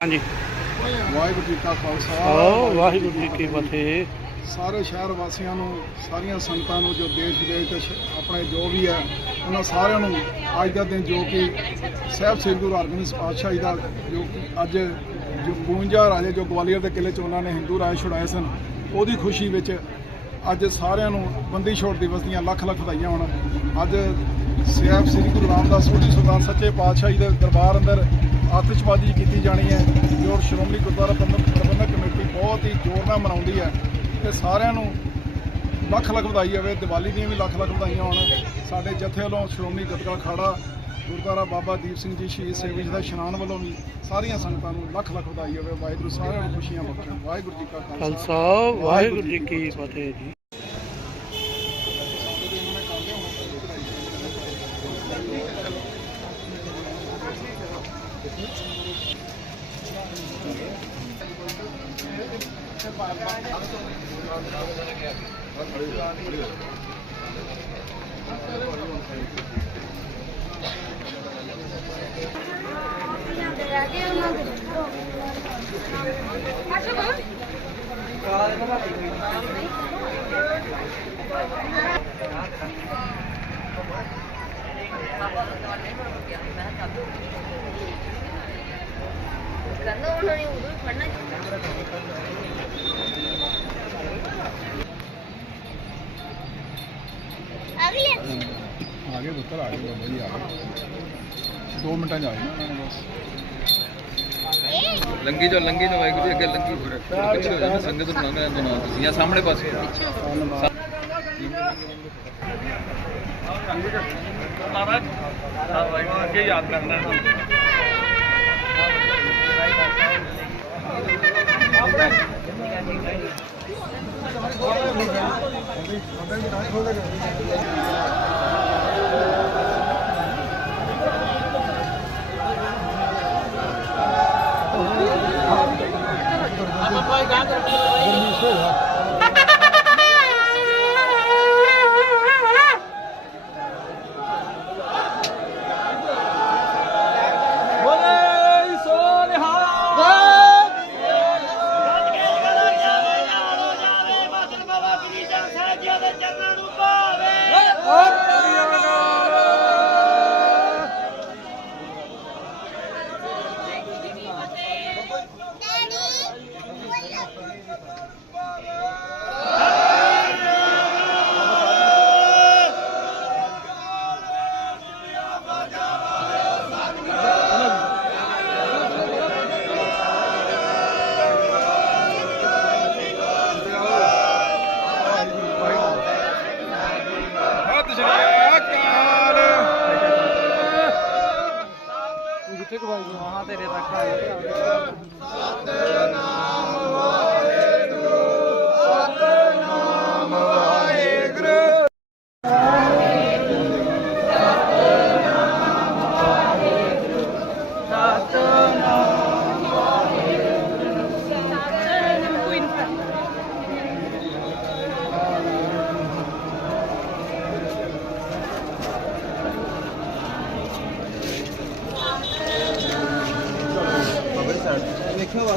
ਹਾਂਜੀ। ਵਾਹਿਗੁਰੂ ਜੀ ਕਾ ਖਾਲਸਾ ਵਾਹਿਗੁਰੂ ਜੀ ਕੀ ਫਤਿਹ। ਸਾਰੇ ਸ਼ਹਿਰ ਵਾਸੀਆਂ ਨੂੰ ਸਾਰੀਆਂ ਸੰਗਤਾਂ ਨੂੰ ਜੋ ਦੇਸ਼ ਵਿਦੇਸ਼ ਤੇ ਸ਼- ਆਪਣੇ ਜੋ ਵੀ ਹੈ ਉਹਨਾਂ ਸਾਰਿਆਂ ਨੂੰ ਅੱਜ ਦਾ ਦਿਨ ਜੋ ਕਿ ਸਾਹਿਬ ਸ੍ਰੀ ਗੁਰੂ ਹਰਗੋਬਿੰਦ ਪਾਤਸ਼ਾਹੀ ਦਾ ਜੋ ਕਿ ਅੱਜ ਜੋ 52 ਰਾਜੇ ਜੋ ਗਵਾਲੀਅਰ ਦੇ ਕਿਲੇ ਚ ਉਹਨਾਂ ਨੇ ਹਿੰਦੂ ਰਾਜ ਛੁਡਾਏ ਸਨ ਉਹਦੀ ਖੁਸ਼ੀ ਵਿੱਚ ਅੱਜ ਸਾਰਿਆਂ ਨੂੰ ਬੰਦੀ ਛੋੜ ਦਿਵਸ ਦੀਆਂ ਲੱਖ ਲੱਖ ਵਧਾਈਆਂ ਹੋਣ। ਅੱਜ ਸਾਹਿਬ ਸ੍ਰੀ ਗੁਰੂ ਰਾਮਦਾਸ ਸੋਢੀ ਸੁਲਤਾਨ ਸੱਚੇ ਪਾਤਸ਼ਾਹੀ ਦੇ ਦਰਬਾਰ ਅੰਦਰ ਆਤਿਸ਼ਬਾਜ਼ੀ ਕੀਤੀ ਜਾਣੀ ਹੈ ਜੋ ਸ਼੍ਰੋਮਣੀ ਗੁਰਦੁਆਰਾ ਪ੍ਰਬੰਧਕ ਕਮੇਟੀ ਬਹੁਤ ਹੀ ਜ਼ੋਰ ਨਾਲ ਮਨਾਉਂਦੀ ਹੈ ਤੇ ਸਾਰਿਆਂ ਨੂੰ ਲੱਖ ਲੱਖ ਵਧਾਈ ਹੋਵੇ, ਦੀਵਾਲੀ ਦੀਆਂ ਵੀ ਲੱਖ ਲੱਖ ਵਧਾਈਆਂ ਹੋਣ। ਸਾਡੇ ਜਥੇ ਵੱਲੋਂ ਸ਼੍ਰੋਮਣੀ ਗੱਤਕਾ ਖਾੜਾ, ਗੁਰਦੁਆਰਾ ਬਾਬਾ ਦੀਪ ਸਿੰਘ ਜੀ, ਸ਼ਹੀਦ ਸੇਵੀ ਜੀ ਦਾ ਇਸ਼ਨਾਨ ਵੱਲੋਂ ਵੀ ਸਾਰੀਆਂ ਸੰਗਤਾਂ ਨੂੰ ਲੱਖ ਲੱਖ ਵਧਾਈ ਹੋਵੇ। ਵਾਹਿਗੁਰੂ ਸਾਰਿਆਂ ਨੂੰ ਖੁਸ਼ੀਆਂ ਬਖਸ਼ਣ ਵਾਹਿਗੁਰੂ ਜੀ ਕਾ ਖਾਲਸਾ ਖਾਲਸਾ, ਵਾਹਿਗੁਰੂ ਜੀ ਕੀ ਫਤਿਹ ਜੀ। Gracias. ਕਰਨਾ ਉਹਨਾਂ ਨੇ ਉਦੋਂ ਹੀ ਫੜਨਾ ਅਗਲੇ ਆ ਗਏ ਪੁੱਤਰ ਆ ਗਏ ਬਾਬਾ ਜੀ ਆ ਗਏ। 2 ਮਿੰਟਾਂ ਚ ਆ ਜਾਣਾ ਉਹਨਾਂ ਨੇ ਬਸ। ਲੰਗੀ ਜੋ ਲੰਗੀ ਜੋ ਵਾਹਿਗੁਰੂ ਜੀ ਅੱਗੇ ਲੰਗੀ ਪਿੱਛੇ ਹੋ ਜਾਣਾ ਸੰਗਤ ਨੂੰ ਲੰਘ ਜਾਂਦਾ ਨਾ ਤੁਸੀਂ ਜਾਂ ਸਾਹਮਣੇ ਪਾਸੇ ਵਾਹਿਗੁਰੂ ਅੱਗੇ ਯਾਦ ਕਰਨਾ। ਆਪਣੇ ਸਤਿ ਸ਼੍ਰੀ ਅਕਾਲ। ਜਿੱਥੇ ਕਵਾਈ ਹਾਂ ਤੇਰੇ ਤੱਕ ਆਏ ਦੇਖਿਓ ਵਾਹਿਗੁਰੂ 你去吧。